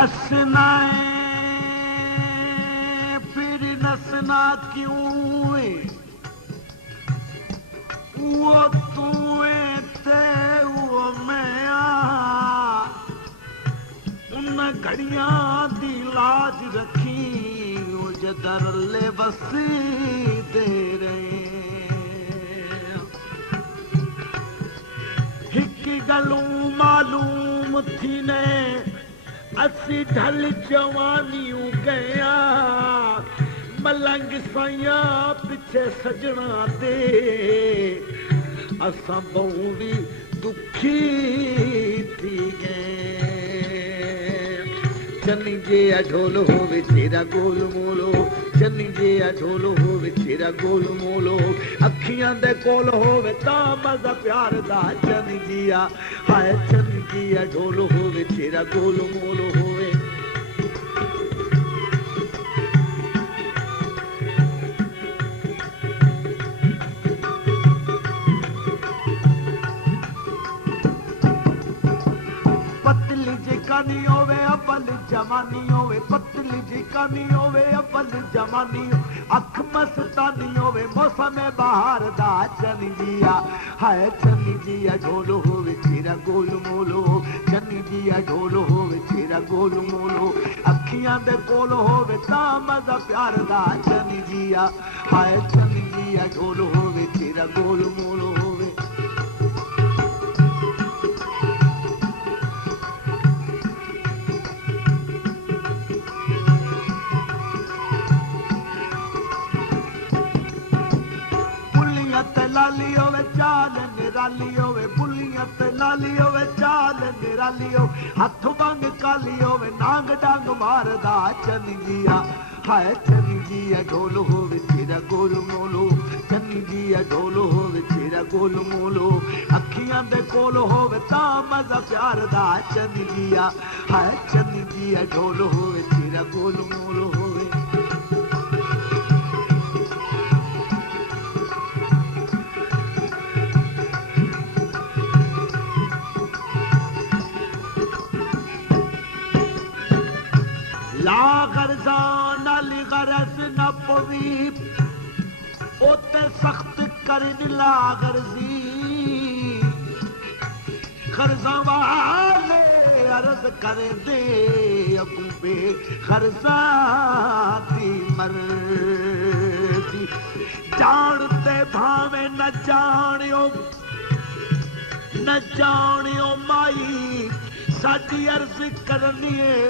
हंसना फिर नसना क्यों है, वो तू ते वो मैं उन घड़ियां दी लाज रखी जदर ले बसी दे रहे। हिक गलूं मालूम थी ने असी ढल जवानियों गया मलंग साइया पिछे सजना दे असा बहु भी दुखी थी गए। चन्नी जे ढोल होवे तेरा गोल मोलो, चन्नी जे ढोल होवे तेरा गोल मोलो, अखियां दे कोल होवे तां मजा प्यार दा चन्नी जिया हाय चन्नी जिया ढोल होवे तेरा गोल मोलो होवे। पतली जी कानी होवे अबल जवानी होवे, पतली जी कानी होवे अबल जवानी, अख मस्तानी होवे मौसम बहार दा चन्नी जिया हाय चन्नी जिया ढोल होवे तेरा गोल मोलो, चन्नी जिया ढोल होवे तेरा गोल मोलो, अखियां दे कोल होवे तां मजा प्यार दा चन्नी जिया हाय चन्नी जिया ढोल होवे तेरा गोल मोलो होवे। लाली होवे चाल निराली होवे, बुलियां ते लाली होवे चाल निराली हो, हथ बंग काली होवे नांग डांग मारदा चन्नी जिया हाय चन्नी जिया ढोल होवे तेरा गोल मोलो, चन्नी जिया ढोल होवे तेरा गोल मोलो, अखियां दे कोल होवे तां मजा प्यार दा चन्नी जिया हाय चन्नी जिया ढोल होवे तेरा गोल मोलो होवे। ला गर्जा नाली गरज न पवी ओते सख्त करन ला गर्जी, गर्जा वाले अर्ज कर दे अबू बे गर्जा दी मर्जी, जानते भावे न जानियो माई साडी अर्ज करनी है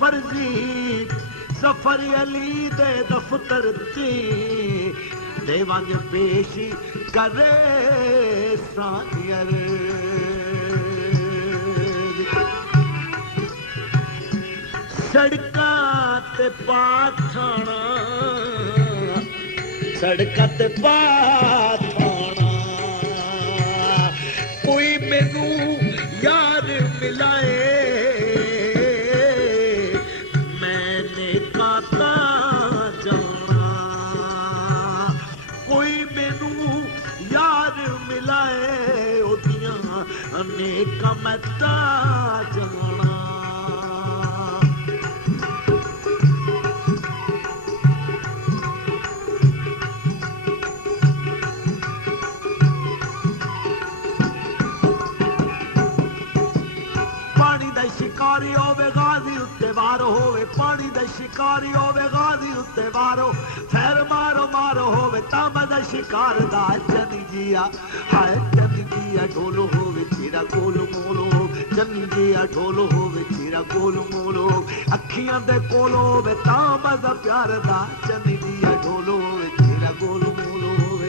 फर्जी, सफर अली दे दफ्तर ते देवांग पेश करे सानियर। सड़कां ते पाथाना सड़कां ते पाथाना कोई मैनू यार मिलाए अनेक मता जाना। पानी दा शिकारी होवे गाजी उत्ते वार होवे, पानी दा शिकारी होवे गाजी उत्ते वारो, फैर मारो मारो होवे तामा दा शिकार दा चन्नी जिया हाय चन्नी जिया ढोल होवे तेरा गोल मोलो, चन्नी जिया ढोल होवे तेरा गोल मोलो, अखियां दे कोल होवे तां मजा प्यार दा चन्नी जिया ढोल होवे तेरा गोल मोलो होवे।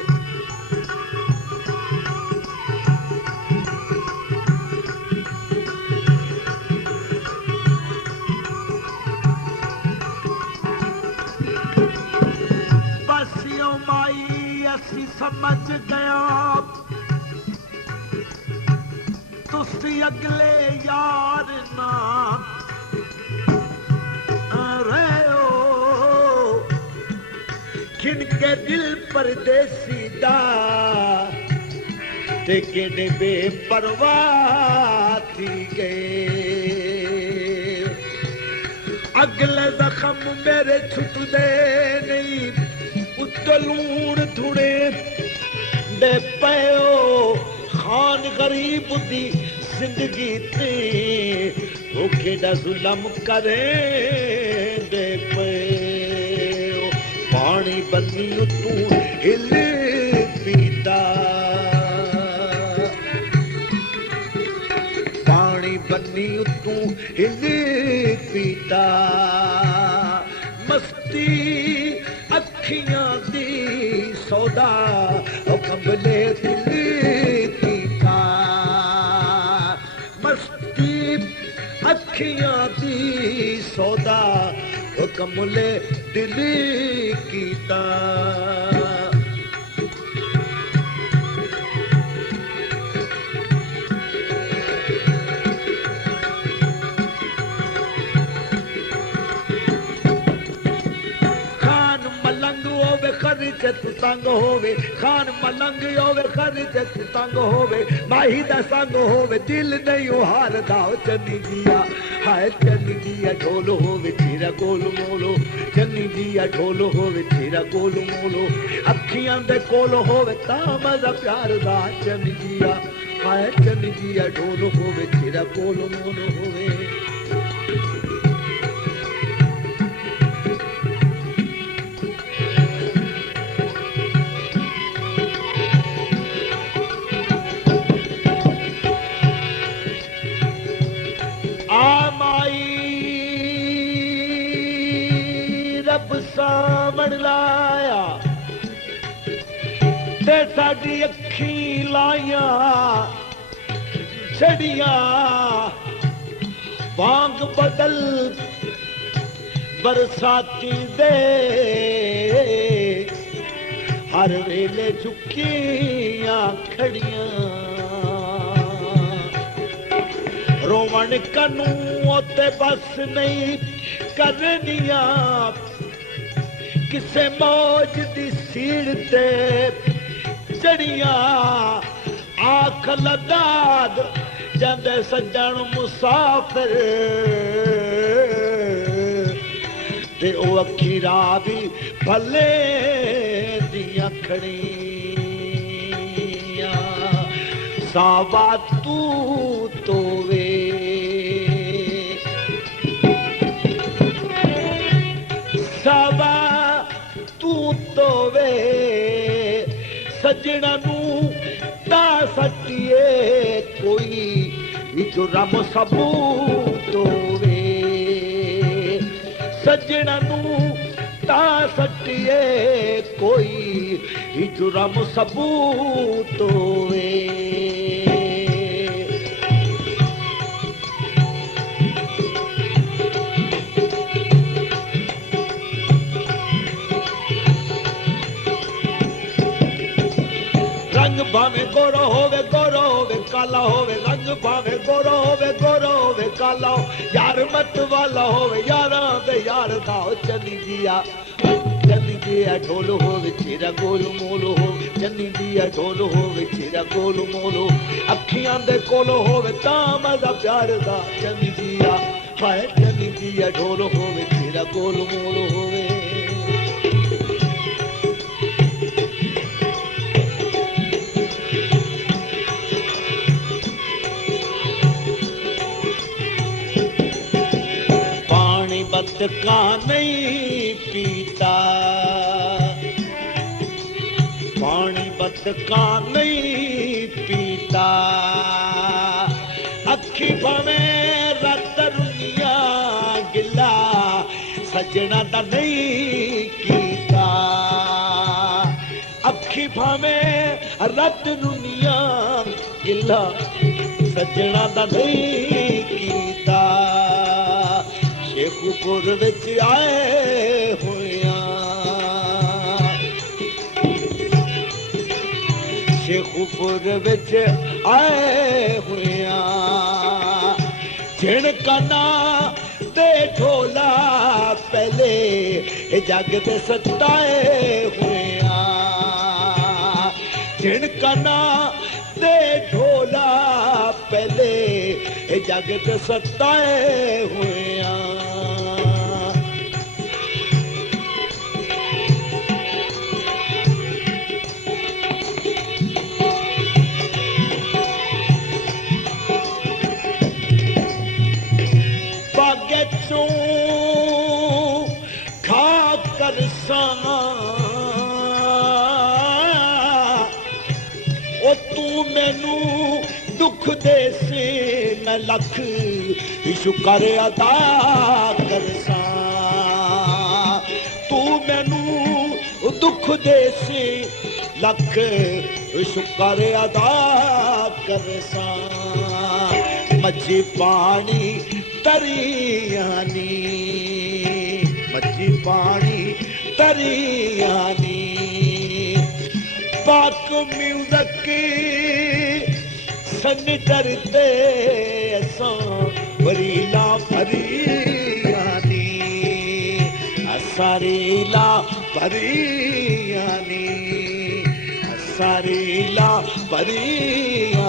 बसियों माई असी समझ गया तुसी अगले यार ना रहे हो, किनके दिल परदेसी दा ते केड़े बेपरवाह थी गए। अगले जख्म मेरे छुटदे नहीं उत्ते लूण थुड़े दे पयो खान गरीब दी जिंदगी ते वो केड़ा जुल्म करे दे पयो पानी बनी तू हिल पीता पानी बनी तू हिल पीता मस्ती अखियां दी सौदा ओ कमले दिल कीता मस्ती अखियां दी सौदा ओ कमले दिल कीता खरीद तू तंग होवे खान मलंग होवे खरीद तू तंग होवे माही दा संग होवे दिल नहीं हारदा चन्नी जिया हाय चन्नी जिया ढोल होवे तेरा गोल मोलो चन्नी जिया ढोल होवे तेरा गोल मोलो अखियां दे कोल होवे ता मजा प्यार दा चन्नी जिया हाय चन्नी जिया ढोल होवे तेरा गोल मोलो होवे सावण लाया ते साडी अखी लाया छड़िया वांग बदल बरसाती दे हर वेले झुकियां खड़ियां रोवण कनू ओते बस नहीं करनिया किसे मौज दी सीड़ ते चढ़िया आख लदाद जांदे सज्जन मुसाफिर ते ओ अखी रावी भले दियां खड़ियां सावा तू तोवे सावा तू तोवे सजना नू ता सटिए कोई जुर्म सबूत होवे सजना नू ता सटिए कोई जुर्म सबूत होवे रंग भावे गोरो होवे काला होवे रंग भावे गोरो होवे काला हो यार मत वाला होवे यारा दे यार दा चन्नी जिया ढोल होवे तेरा गोल मोलो हो चन्नी जिया ढोल होवे तेरा गोल मोलो अखियां दे कोल होवे ता मजा प्यार दा चन्नी जिया हाय चन्नी जिया ढोल होवे तेरा गोल मोलो होवे का नहीं पीता पानी बत का नहीं पीता अखी भावे रत रुनिया गिला सजना दा नहीं कीता अखी भावे रत रुनिया गिला सजना दा नहीं कीता शेखुपुर विच आए होया शेखुपुर विच आए होया जिनका ना दे ढोला पहले जग दे सताए होया जिनका ना दे ढोला पहले जग दे सताए होया चो खा कर सा ओ तू मैनू दुख दे से मैं लख शुक्र अदा कर सा तू मैनू दुख दे से लख शुक्र अदा कर सा मच्छी पानी तरियानी मच्छी पानी तरियानी पाक म्यूजिक सन डरते असां वरीला भरियानी असारीला भरियानी असारीला भरियानी